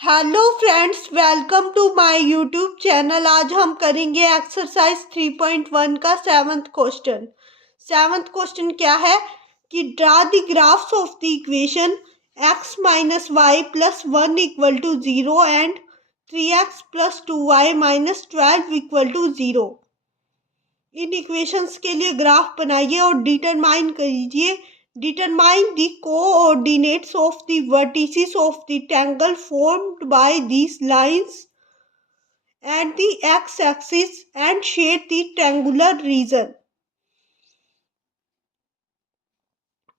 Hello friends, welcome to my YouTube channel. आज हम करेंगे एक्सरसाइज 3.1 का सेवंथ क्वेश्चन। सेवंथ क्वेश्चन क्या है कि draw the graphs of the equation x minus y plus 1 equal to 0 and 3x plus 2y minus 12 equal to 0। इन equations के लिए ग्राफ बनाइए और डिटरमाइन कीजिए। Determine the coordinates of the vertices of the triangle formed by these lines and the x-axis and shade the triangular region।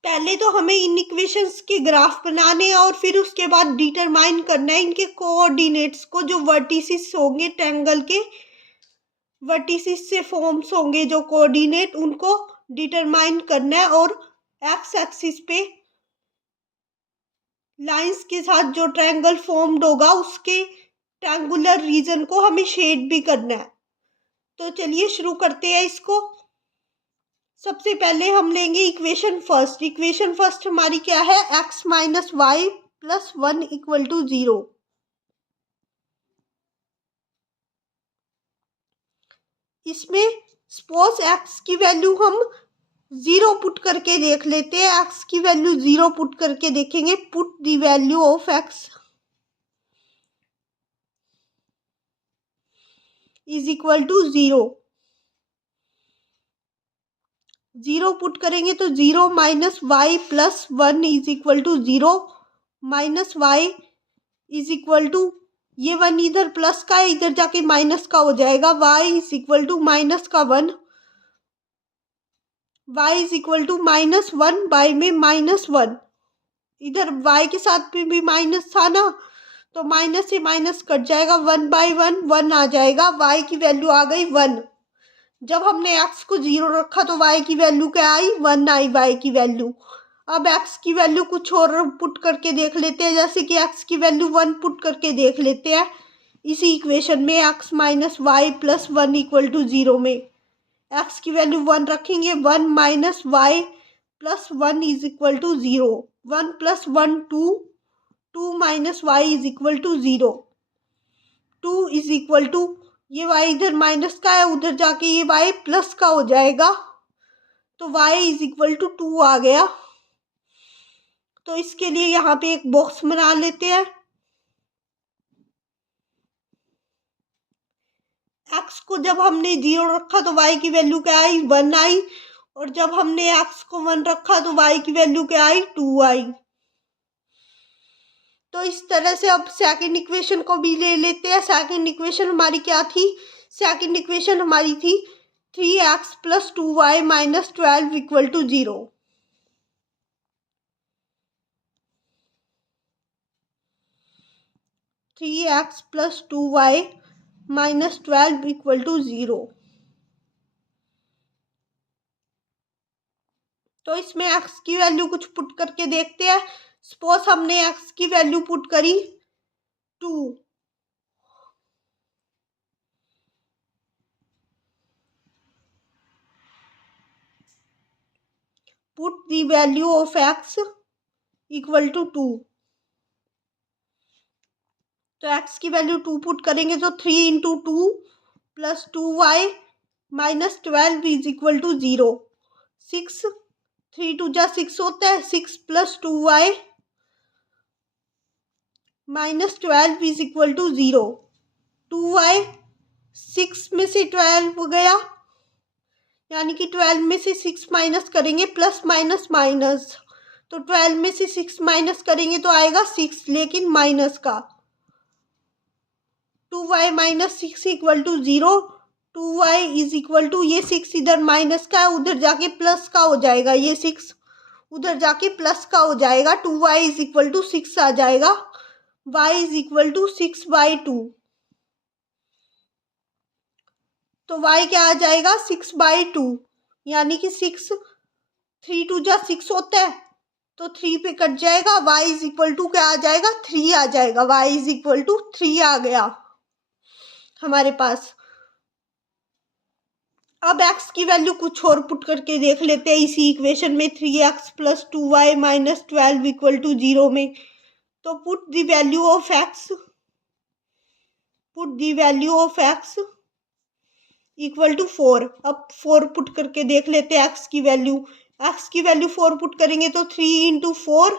पहले तो हमें इन equations के ग्राफ बनाने हैं और फिर उसके बाद डिटरमाइन करना है इनके कोऑर्डिनेट्स को। जो वर्टिसेस होंगे ट्रायंगल के, वर्टिसेस से फॉर्म्स होंगे जो कोऑर्डिनेट, उनको डिटरमाइन करना है और एक्स एक्सिस पे लाइंस के साथ जो ट्रायंगल फॉर्म्ड होगा उसके ट्रायंगुलर रीजन को हमें शेड भी करना है। तो चलिए शुरू करते हैं इसको। सबसे पहले हम लेंगे इक्वेशन फर्स्ट। इक्वेशन फर्स्ट हमारी क्या है? x minus y plus 1 equal to 0। इसमें सपोज x की वैल्यू हम 0 पुट करके देख लेते हैं। x की वैल्यू 0 पुट करके देखेंगे। Put the value of x is equal to 0। 0 put करेंगे तो 0 minus y plus 1 is equal to 0 minus y is equal to, ये 1 इधर प्लस का है, इधर जाके माइनस का हो जाएगा। y is equal to minus का 1, y is equal to minus 1 by में माइनस 1। इधर y के साथ भी माइनस था ना, तो माइनस से माइनस कट जाएगा। 1 बाई 1 1 आ जाएगा। y की वैल्यू आ गई 1। जब हमने x को 0 रखा तो y की वैल्यू क्या आई? 1 आई y की वैल्यू। अब x की वैल्यू कुछ और पुट करके देख लेते हैं, जैसे कि x की वैल्यू 1 पुट करके देख लेते हैं इसी इक्वेशन में। x minus y plus 1 equal to 0 में x की वैल्यू 1 रखेंगे। 1 minus y plus 1 is equal to 0। 1 plus 1 2, 2 minus y is equal to 0। 2 is equal to, ये y इधर माइनस का है, उधर जाके ये y प्लस का हो जाएगा, तो y इज इक्वल टू 2 आ गया। तो इसके लिए यहाँ पे एक बॉक्स बना लेते हैं। x को जब हमने 0 रखा तो y की वैल्यू क्या आई? 1 आई। और जब हमने x को 1 रखा तो y की वैल्यू क्या आई? 2 आई। तो इस तरह से अब सेकंड इक्वेशन को भी ले लेते हैं। सेकंड इक्वेशन हमारी क्या थी? सेकंड इक्वेशन हमारी थी 3x plus 2y minus 12 equal to 0। Three x plus 2y minus 12 equal to 0। तो इसमें x की वैल्यू कुछ पुट करके देखते हैं। सपोज हमने x की वैल्यू पुट करी 2। Put the value of x equal to 2। तो x की वैल्यू 2 पुट करेंगे तो 3 into 2 plus 2y minus 12 is equal to 0। 6, 3 2 जा 6 होता है। 6 plus 2y minus 12 is equal to 0। 2y 6 में से 12 हो गया, यानी कि 12 में से 6 माइनस करेंगे, प्लस माइनस माइनस, तो 12 में से 6 माइनस करेंगे तो आएगा 6, लेकिन माइनस का। 2y minus 6 equal to 0। 2y is equal to, ये 6 इधर माइनस का है, उधर जाके प्लस का हो जाएगा। ये 6 उधर जाके प्लस का हो जाएगा। 2y इज इक्वल टू 6 आ जाएगा। y is equal to 6 by 2। तो y क्या आ जाएगा? 6 बाई 2, यानी कि 6, 3 2 जा 6 होता है, तो 3 पे कट जाएगा। y इज इक्वल टू क्या आ जाएगा? 3 आ जाएगा। y इज इक्वल टू 3 आ गया हमारे पास। अब x की वैल्यू कुछ और पुट करके देख लेते हैं इसी इक्वेशन में। 3x plus 2y minus 12 equal to 0 में। तो put the value of x put the value of x equal to 4। अब 4 पुट करके देख लेते हैं एक्स की वैल्यू। एक्स की वैल्यू 4 पुट करेंगे तो 3 into 4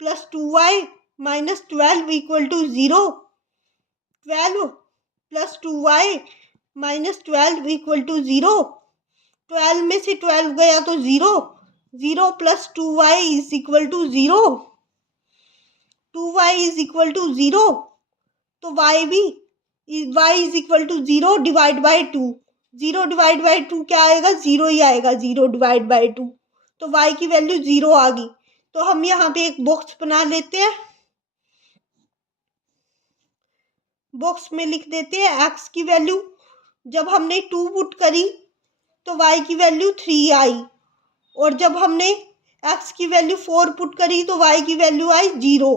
plus 2y minus 12 equal to 0। 12 plus 2y minus 12 equal to 0। 12 में से 12 गया तो 0। 0 plus 2y is equal to 0। 2y is equal to 0। तो y is equal to 0 divide by 2। 0 divide by 2 क्या आएगा? 0 ही आएगा। 0 डिवाइड बाई 2 तो y की वैल्यू 0 आ गई। तो हम यहाँ पे एक बॉक्स बना लेते हैं। बॉक्स में लिख देते हैं x की वैल्यू। जब हमने 2 पुट करी तो y की वैल्यू 3 आई, और जब हमने x की वैल्यू 4 पुट करी तो y की वैल्यू आई 0।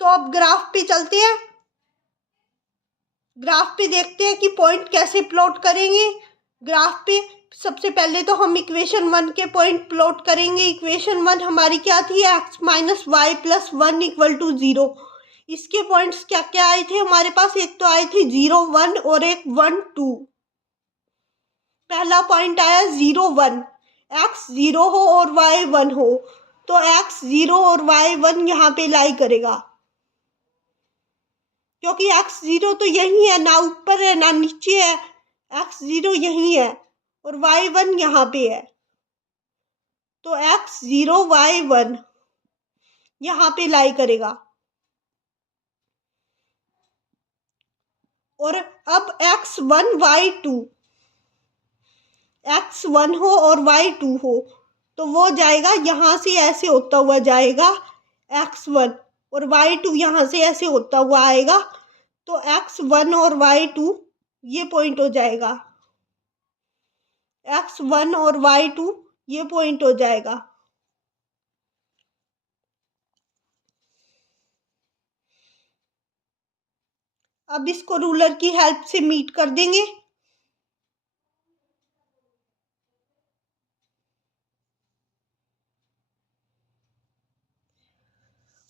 तो अब ग्राफ पे चलते हैं। ग्राफ पे देखते हैं कि पॉइंट कैसे प्लॉट करेंगे। ग्राफ पे सबसे पहले तो हम इक्वेशन 1 के पॉइंट प्लॉट करेंगे। इक्वेशन 1 हमारी क्या थी? x minus y plus 1 equal to 0। इसके पॉइंट्स क्या क्या आए थे हमारे पास? एक तो आए थे 0 1 और एक 1 2। पहला पॉइंट आया 0 1। x 0 हो और y 1 हो तो x 0 और y 1 यहाँ पे लाई करेगा, क्योंकि x 0 तो यही है, ना ऊपर है ना नीचे है। x 0 यही है और y 1 यहाँ पे है, तो x 0 y 1 यहाँ पे लाई करेगा। और अब x 1 y 2, x 1 हो और y 2 हो तो वो जाएगा यहाँ से ऐसे होता हुआ जाएगा x 1, और y 2 यहाँ से ऐसे होता हुआ आएगा तो x 1 और y 2 ये पॉइंट हो जाएगा। x 1 और y 2 ये पॉइंट हो जाएगा। अब इसको रूलर की हेल्प से मीट कर देंगे।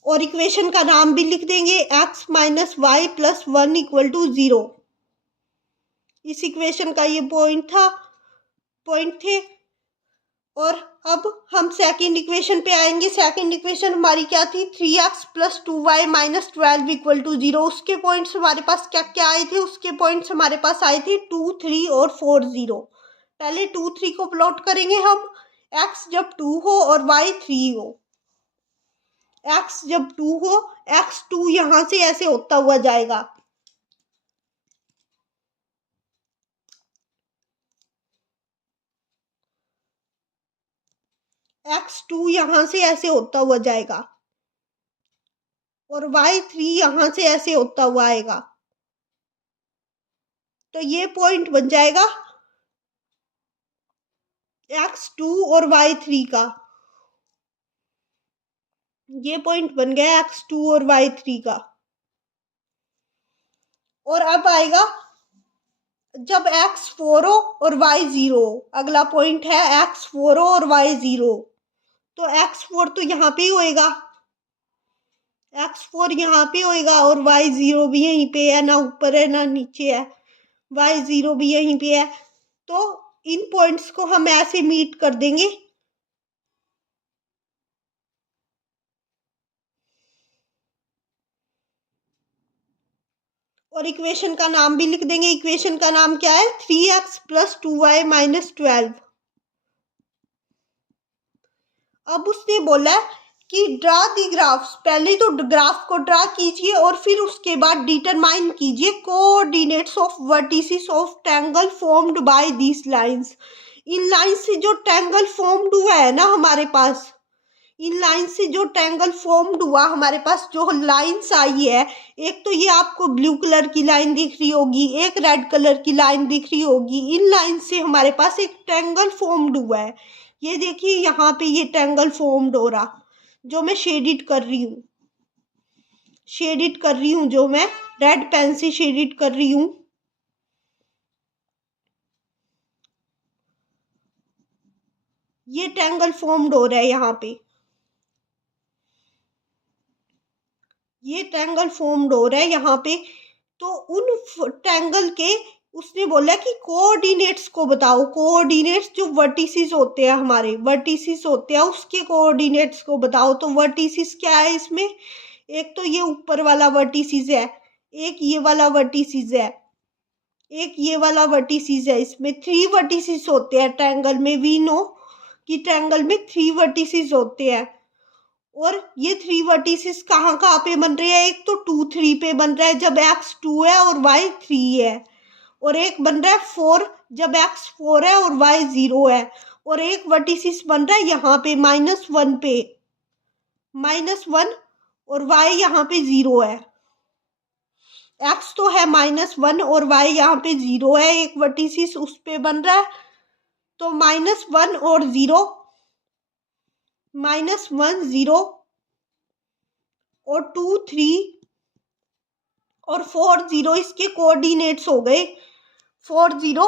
और इक्वेशन का नाम भी लिख देंगे x minus y plus 1 equal to 0। इस इक्वेशन का ये पॉइंट थे। और अब हम सेकंड इक्वेशन पे आएंगे। सेकंड इक्वेशन हमारी क्या थी? 3x plus 2y minus 12 equal to 0। उसके पॉइंट्स हमारे पास क्या क्या आए थे? उसके पॉइंट्स हमारे पास आए थे 2 3 और 4 0। पहले 2 3 को प्लॉट करेंगे हम। x जब 2 हो और y 3 हो। x जब 2 हो, x 2 यहाँ से ऐसे होता हुआ जाएगा। x 2 यहाँ से ऐसे होता हुआ जाएगा और y 3 यहाँ से ऐसे होता हुआ आएगा। तो ये पॉइंट बन जाएगा x 2 और y 3 का। ये पॉइंट बन गया x 2 और y 3 का। और अब आएगा जब x 4 हो और y 0 हो। अगला पॉइंट है x 4 हो और y 0। तो x 4 तो यहाँ पे ही होएगा। x 4 यहाँ पे होएगा और y 0 भी यहीं पे है, ना ऊपर है ना नीचे है। y 0 भी यहीं पे है। तो इन पॉइंट्स को हम ऐसे मीट कर देंगे। और इक्वेशन का नाम भी लिख देंगे। इक्वेशन का नाम क्या है? 3x plus 2y minus 12। अब उसने बोला कि ड्रा दी ग्राफ्स। पहले तो ग्राफ को ड्रा कीजिए और फिर उसके बाद डिटरमाइन कीजिए coordinates of vertices of triangle formed by this lines. In line से जो ट्रायंगल फॉर्म्ड हुआ है ना हमारे पास, इन लाइन से जो ट्रायंगल फॉर्म्ड हुआ हमारे पास, जो लाइंस आई है, एक तो ये आपको ब्लू कलर की लाइन दिख रही होगी, एक रेड कलर की लाइन दिख रही होगी। इन लाइन से हमारे पास एक ट्रायंगल फॉर्म्ड हुआ है। ये देखिए यहाँ पे ये ट्रायंगल फॉर्म्ड हो रहा, जो मैं शेडिड कर रही हूँ। जो मैं रेड पेन से शेडिड कर रही हूँ। ये ट्रायंगल फॉर्म्ड हो रहा है यहाँ पे, ये ट्रायंगल फॉर्म्ड हो रहा है यहाँ पे। तो उन ट्रायंगल के उसने बोला कि कोऑर्डिनेट्स को बताओ, कोऑर्डिनेट्स जो वर्टिसेस होते हैं, हमारे वर्टिसेस होते हैं, उसके कोऑर्डिनेट्स को बताओ। तो वर्टिसेस क्या है इसमें, एक तो ये ऊपर वाला वर्टिसेस है, एक ये वाला वर्टिसेस है, एक ये वाला वर्टिसेस है। इसमें 3 वर्टिसेस होते हैं ट्रायंगल में। वी नो कि ट्रायंगल में 3 वर्टिसेस होते हैं। और ये 3 वर्टिसेस कहाँ कहाँ पे बन रहे हैं, एक तो 2 3 पे बन रहा है जब x 2 है और y 3 है, और एक बन रहा है 4 जब x 4 है और y 0 है, और एक वर्टिसेस बन रहा है यहाँ पे -1 पे, -1 और y यहाँ पे 0 है। x तो है -1 और y यहाँ पे 0 है, एक वर्टिसेस उस पे बन रहा है। तो -1 और 0, -1 0 और 2 3 और 4 0 इसके कोऑर्डिनेट्स हो गए। 4 0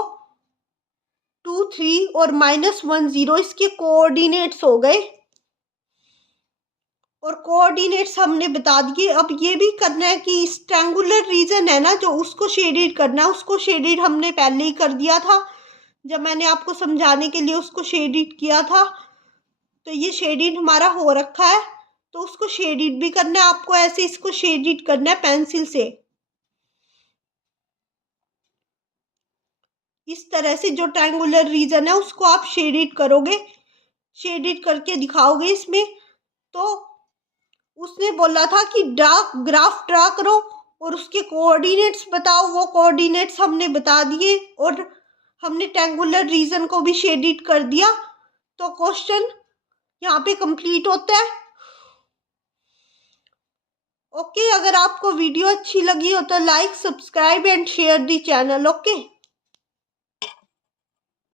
2 3 और -1 0 इसके कोऑर्डिनेट्स हो गए, और कोऑर्डिनेट्स हमने बता दिए। अब ये भी करना है कि इस ट्रायंगुलर रीजन है ना जो, उसको शेडेड करना है। उसको शेडेड हमने पहले ही कर दिया था जब मैंने आपको समझाने के लिए उसको शेडेड किया था। तो ये शेडेड हमारा हो रखा है, तो उसको शेडेड भी करना है आपको। ऐसे इसको शेडेड करना है पेंसिल से, इस तरह से जो ट्रायंगुलर रीजन है उसको आप शेडेड करोगे, शेडेड करके दिखाओगे इसमें। तो उसने बोला था कि ग्राफ ड्रा करो और उसके कोऑर्डिनेट्स बताओ, वो कोऑर्डिनेट्स हमने बता दिए, और हमने ट्रायंगुलर रीजन को भी शेडेड कर दिया। तो क्वेश्चन यहाँ पे कंप्लीट होता है। ओके, अगर आपको वीडियो अच्छी लगी हो तो like, subscribe and share the channel. Okay.